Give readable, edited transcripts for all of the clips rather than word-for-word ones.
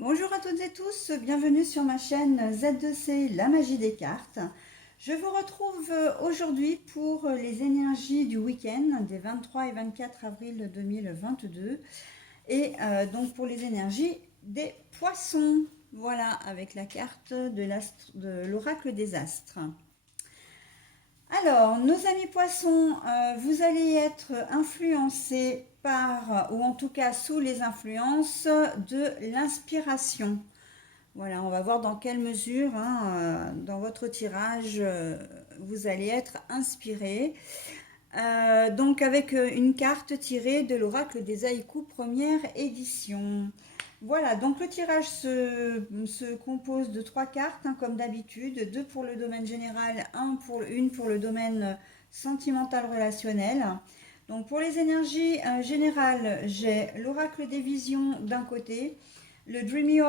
Bonjour à toutes et tous, bienvenue sur ma chaîne Z2C, la magie des cartes. Je vous retrouve aujourd'hui pour les énergies du week-end des 23 et 24 avril 2022 et donc pour les énergies des poissons. Voilà, avec la carte de l'oracle des astres. Alors, nos amis poissons, vous allez être influencés par, ou en tout cas sous les influences de l'inspiration. Voilà, on va voir dans quelle mesure, dans votre tirage, vous allez être inspiré. Donc avec une carte tirée de l'oracle des haïkus première édition. Voilà, donc le tirage se compose de 3 cartes, comme d'habitude, 2 pour le domaine général, une pour le domaine sentimental relationnel. Donc pour les énergies générales, j'ai l'oracle des visions d'un côté, le Dreamy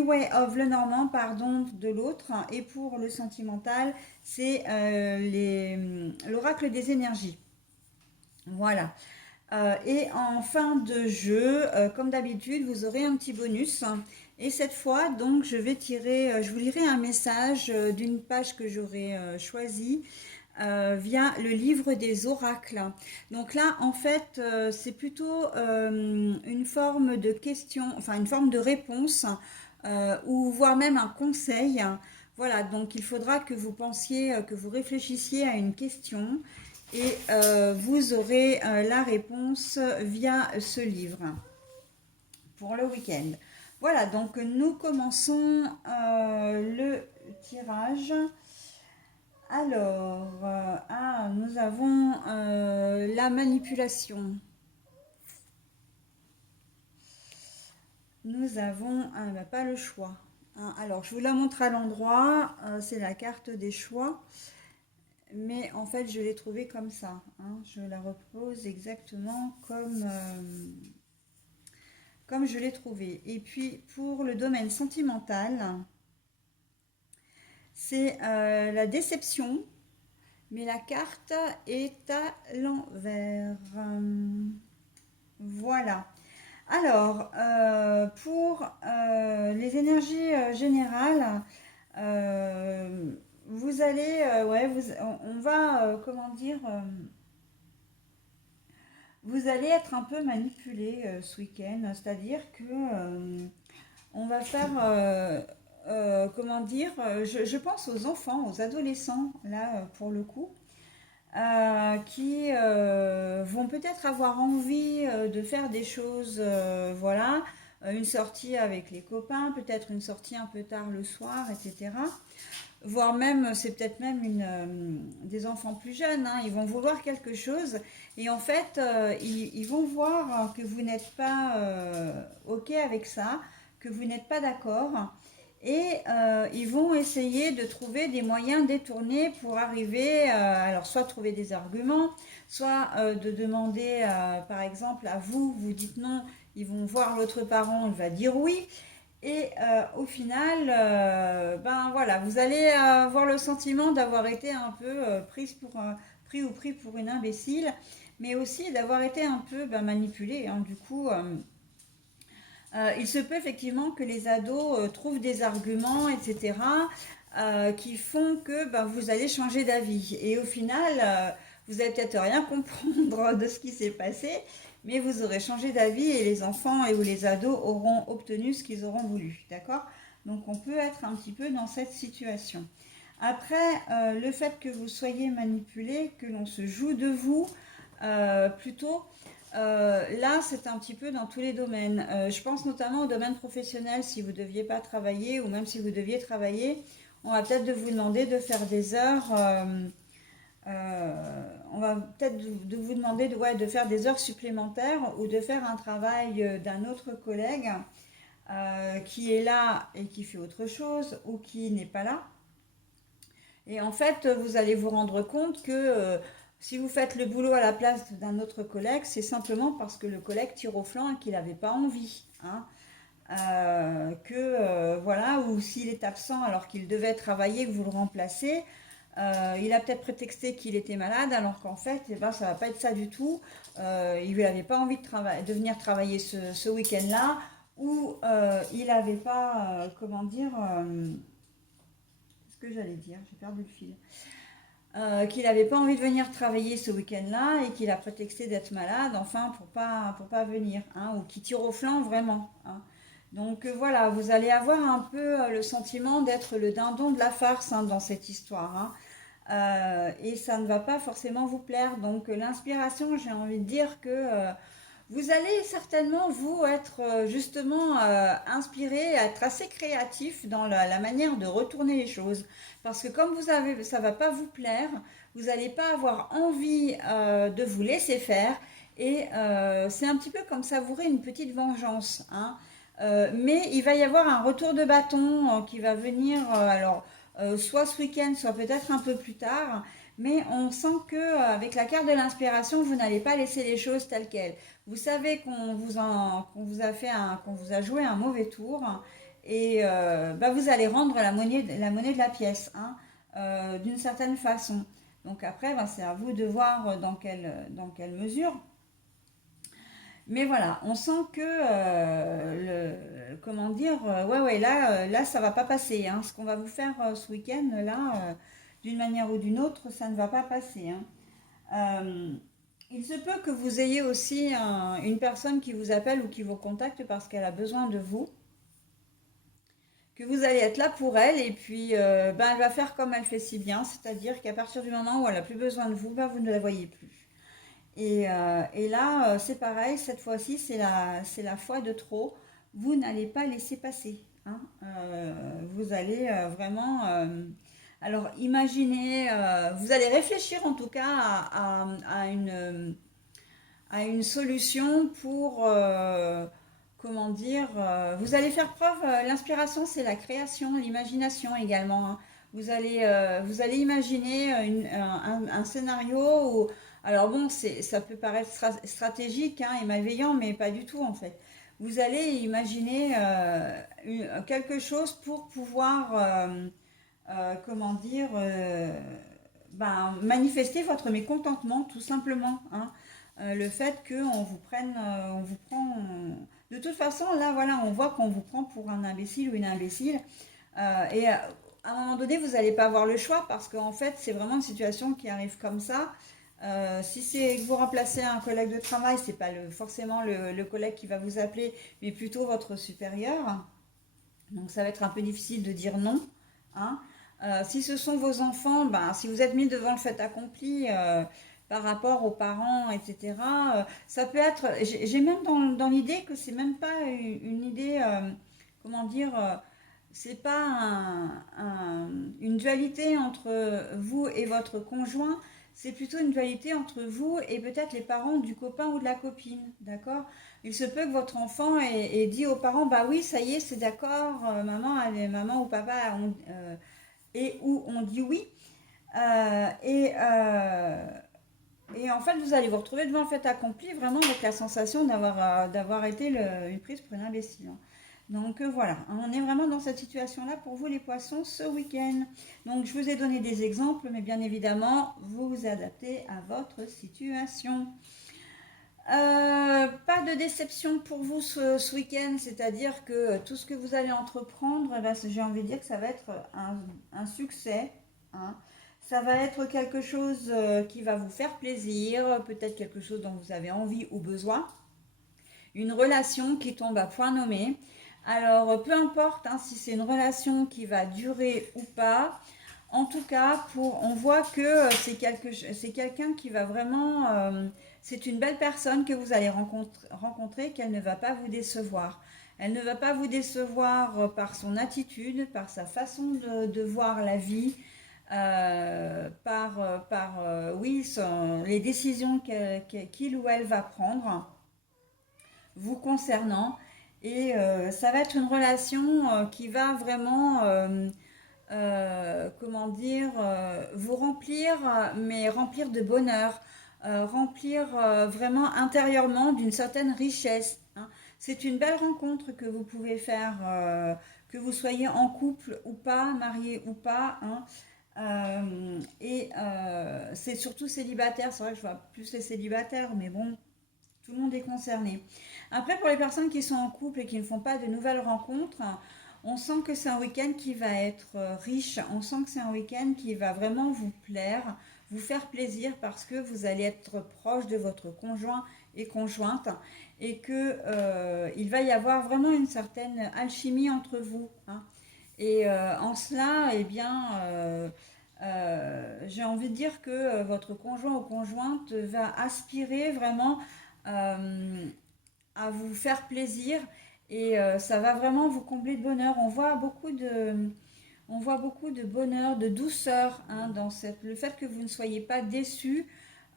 Way of Lenormand, pardon, de l'autre, et pour le sentimental, c'est l'oracle des énergies. Voilà. Et en fin de jeu, comme d'habitude, vous aurez un petit bonus. Et cette fois, donc, je vous lirai un message d'une page que j'aurai choisie via le livre des oracles. Donc là, en fait, c'est plutôt une forme de question, enfin une forme de réponse, ou voire même un conseil. Voilà, donc il faudra que vous pensiez, que vous réfléchissiez à une question et vous aurez la réponse via ce livre pour le week-end. Voilà, donc nous commençons le tirage. Alors, nous avons la manipulation. Nous avons pas le choix. Alors, je vous la montre à l'endroit. C'est la carte des choix. Mais en fait, je l'ai trouvée comme ça. Je la repose exactement comme je l'ai trouvée. Et puis, pour le domaine sentimental, c'est la déception. Mais la carte est à l'envers. Voilà. Alors, pour les énergies générales, vous allez, on va, comment dire, vous allez être un peu manipulé ce week-end, c'est-à-dire que on va faire, comment dire, je pense aux enfants, aux adolescents, là, pour le coup, qui vont peut-être avoir envie de faire des choses, voilà, une sortie avec les copains, peut-être une sortie un peu tard le soir, etc. Voire même, c'est peut-être même des enfants plus jeunes, ils vont vouloir quelque chose et en fait, ils vont voir que vous n'êtes pas OK avec ça, que vous n'êtes pas d'accord et ils vont essayer de trouver des moyens détournés pour arriver, alors soit trouver des arguments, soit de demander, par exemple, à vous, vous dites non, ils vont voir l'autre parent, il va dire oui. Et au final, ben voilà, vous allez avoir le sentiment d'avoir été un peu pris pour une imbécile, mais aussi d'avoir été un peu manipulé. Du coup, il se peut effectivement que les ados trouvent des arguments, etc., qui font que vous allez changer d'avis. Et au final, vous n'allez peut-être rien comprendre de ce qui s'est passé, mais vous aurez changé d'avis et les enfants ou les ados auront obtenu ce qu'ils auront voulu. D'accord? Donc on peut être un petit peu dans cette situation. Après, le fait que vous soyez manipulé, que l'on se joue de vous, plutôt, là, c'est un petit peu dans tous les domaines. Je pense notamment au domaine professionnel, si vous ne deviez pas travailler, ou même si vous deviez travailler, on va peut-être de vous demander de faire des heures. On va peut-être de vous demander de faire des heures supplémentaires ou de faire un travail d'un autre collègue qui est là et qui fait autre chose ou qui n'est pas là. Et en fait, vous allez vous rendre compte que si vous faites le boulot à la place d'un autre collègue, c'est simplement parce que le collègue tire au flanc et qu'il n'avait pas envie. Voilà, ou s'il est absent alors qu'il devait travailler, que vous le remplacez, il a peut-être prétexté qu'il était malade alors qu'en fait, ça ne va pas être ça du tout. Il n'avait pas envie de venir travailler ce week-end-là, où il n'avait pas, comment dire, ce que j'allais dire, j'ai perdu le fil. Qu'il n'avait pas envie de venir travailler ce week-end-là et qu'il a prétexté d'être malade, enfin, pour pas venir, hein, ou qui tire au flanc vraiment, hein. Donc voilà, vous allez avoir un peu le sentiment d'être le dindon de la farce, hein, dans cette histoire, hein. Et ça ne va pas forcément vous plaire. Donc l'inspiration, j'ai envie de dire que vous allez certainement, vous, être justement inspiré, être assez créatif dans la manière de retourner les choses. Parce que comme ça ne va pas vous plaire, vous n'allez pas avoir envie de vous laisser faire. Et c'est un petit peu comme savourer une petite vengeance, hein. Mais il va y avoir un retour de bâton qui va venir, soit ce week-end, soit peut-être un peu plus tard. Mais on sent que avec la carte de l'inspiration, vous n'allez pas laisser les choses telles quelles. Vous savez qu'on vous a qu'on vous a joué un mauvais tour et bah, vous allez rendre la monnaie de la pièce, hein, d'une certaine façon. Donc après, bah, c'est à vous de voir dans quelle mesure. Mais voilà, on sent que comment dire, ouais, là, ça va pas passer, hein. Ce qu'on va vous faire ce week-end, là, d'une manière ou d'une autre, ça ne va pas passer, hein. Euh, il se peut que vous ayez aussi une personne qui vous appelle ou qui vous contacte parce qu'elle a besoin de vous, que vous allez être là pour elle et puis ben, elle va faire comme elle fait si bien, c'est-à-dire qu'à partir du moment où elle n'a plus besoin de vous, ben, vous ne la voyez plus. Et là, c'est pareil, cette fois-ci, c'est la fois de trop. Vous n'allez pas laisser passer, hein. Vous allez vraiment... alors imaginez, vous allez réfléchir en tout cas à une solution pour, comment dire, vous allez faire preuve, l'inspiration c'est la création, l'imagination également, hein. Vous allez imaginer un scénario où, alors bon, ça peut paraître stratégique, hein, et malveillant, mais pas du tout en fait. Vous allez imaginer quelque chose pour pouvoir, comment dire, ben, manifester votre mécontentement tout simplement, hein. Le fait qu'on vous prenne, on vous prend, de toute façon là voilà, on voit qu'on vous prend pour un imbécile ou une imbécile. Et à un moment donné, vous n'allez pas avoir le choix parce qu'en fait, c'est vraiment une situation qui arrive comme ça. Si c'est que vous remplacez un collègue de travail, c'est pas forcément le collègue qui va vous appeler, mais plutôt votre supérieur. Donc ça va être un peu difficile de dire non, hein. Si ce sont vos enfants, ben, si vous êtes mis devant le fait accompli par rapport aux parents, etc., ça peut être. J'ai même dans l'idée que c'est même pas une idée, comment dire, c'est pas une dualité entre vous et votre conjoint, c'est plutôt une dualité entre vous et peut-être les parents du copain ou de la copine, d'accord? Il se peut que votre enfant ait dit aux parents, bah oui, ça y est, c'est d'accord, maman ou papa et où on dit oui. Euh, et, euh, et en fait, vous allez vous retrouver devant le fait accompli, vraiment avec la sensation d'avoir été une prise pour une imbécile, hein. Donc voilà, on est vraiment dans cette situation-là pour vous les poissons ce week-end. Donc je vous ai donné des exemples, mais bien évidemment, vous vous adaptez à votre situation. Pas de déception pour vous ce week-end, c'est-à-dire que tout ce que vous allez entreprendre, eh ben, j'ai envie de dire que ça va être un succès, hein. Ça va être quelque chose qui va vous faire plaisir, peut-être quelque chose dont vous avez envie ou besoin, une relation qui tombe à point nommé. Alors, peu importe, hein, si c'est une relation qui va durer ou pas, en tout cas, on voit que c'est quelqu'un qui va vraiment... c'est une belle personne que vous allez rencontrer, qu'elle ne va pas vous décevoir. Elle ne va pas vous décevoir par son attitude, par sa façon de voir la vie, oui, les décisions qu'il ou elle va prendre vous concernant. Et ça va être une relation qui va vraiment, comment dire, vous remplir, mais remplir de bonheur, remplir vraiment intérieurement d'une certaine richesse, hein. C'est une belle rencontre que vous pouvez faire, que vous soyez en couple ou pas, marié ou pas, hein. C'est surtout célibataire, c'est vrai que je vois plus les célibataires, mais bon, tout le monde est concerné. Après, pour les personnes qui sont en couple et qui ne font pas de nouvelles rencontres, on sent que c'est un week-end qui va être riche, on sent que c'est un week-end qui va vraiment vous plaire, vous faire plaisir parce que vous allez être proche de votre conjoint et conjointe et que il va y avoir vraiment une certaine alchimie entre vous, hein. Et en cela, eh bien, j'ai envie de dire que votre conjoint ou conjointe va aspirer vraiment euh, à vous faire plaisir et ça va vraiment vous combler de bonheur. On voit beaucoup de bonheur, de douceur, hein, dans le fait que vous ne soyez pas déçus.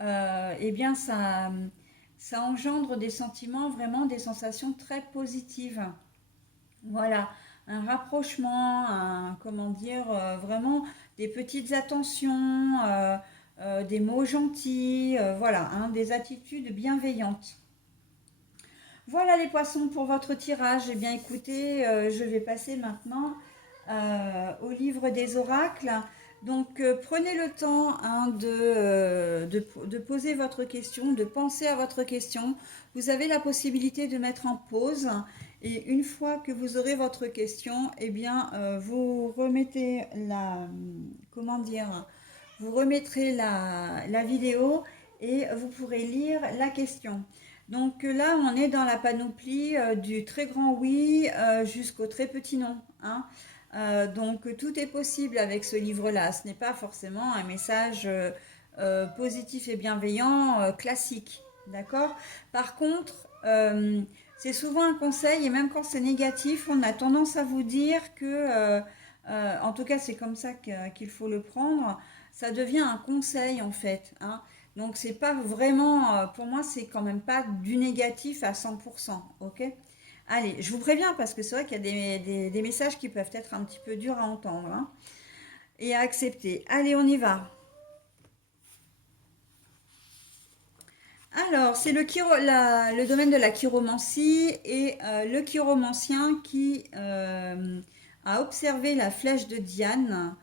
Eh bien, ça engendre des sentiments, vraiment des sensations très positives. Voilà, un rapprochement, comment dire, vraiment des petites attentions, des mots gentils, voilà, hein, des attitudes bienveillantes. Voilà les poissons pour votre tirage. Eh bien écoutez, je vais passer maintenant au livre des oracles. Donc prenez le temps, hein, de poser votre question, de penser à votre question. Vous avez la possibilité de mettre en pause et une fois que vous aurez votre question, eh bien vous remettez comment dire, vous remettrez la vidéo et vous pourrez lire la question. Donc là, on est dans la panoplie du très grand oui jusqu'au très petit non, hein. Donc tout est possible avec ce livre-là. Ce n'est pas forcément un message positif et bienveillant classique, d'accord? Par contre, c'est souvent un conseil et même quand c'est négatif, on a tendance à vous dire que, en tout cas c'est comme ça qu'il faut le prendre, ça devient un conseil en fait, hein. Donc c'est pas vraiment, pour moi c'est quand même pas du négatif à 100%, ok? Allez, je vous préviens parce que c'est vrai qu'il y a des messages qui peuvent être un petit peu durs à entendre, hein, et à accepter. Allez, on y va. Alors, c'est le domaine de la chiromancie et le chiromancien qui a observé la flèche de Diane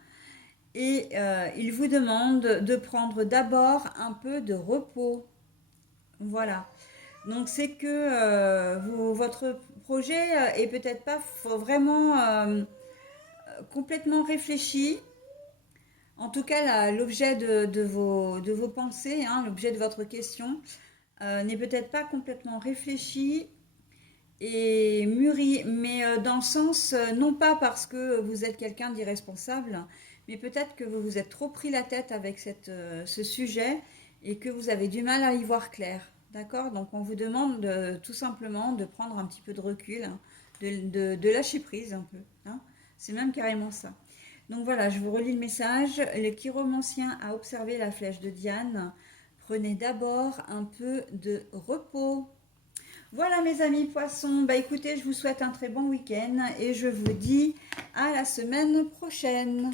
et il vous demande de prendre d'abord un peu de repos. Voilà. Donc c'est que votre projet est peut-être pas vraiment complètement réfléchi. En tout cas, l'objet de vos pensées, hein, l'objet de votre question, n'est peut-être pas complètement réfléchi et mûri, mais dans le sens, non pas parce que vous êtes quelqu'un d'irresponsable, mais peut-être que vous vous êtes trop pris la tête avec ce sujet et que vous avez du mal à y voir clair. D'accord? Donc on vous demande tout simplement de prendre un petit peu de recul, hein, de lâcher prise un peu, hein. C'est même carrément ça. Donc voilà, je vous relis le message. Le chiromancien a observé la flèche de Diane. Prenez d'abord un peu de repos. Voilà mes amis poissons, bah écoutez, je vous souhaite un très bon week-end et je vous dis à la semaine prochaine.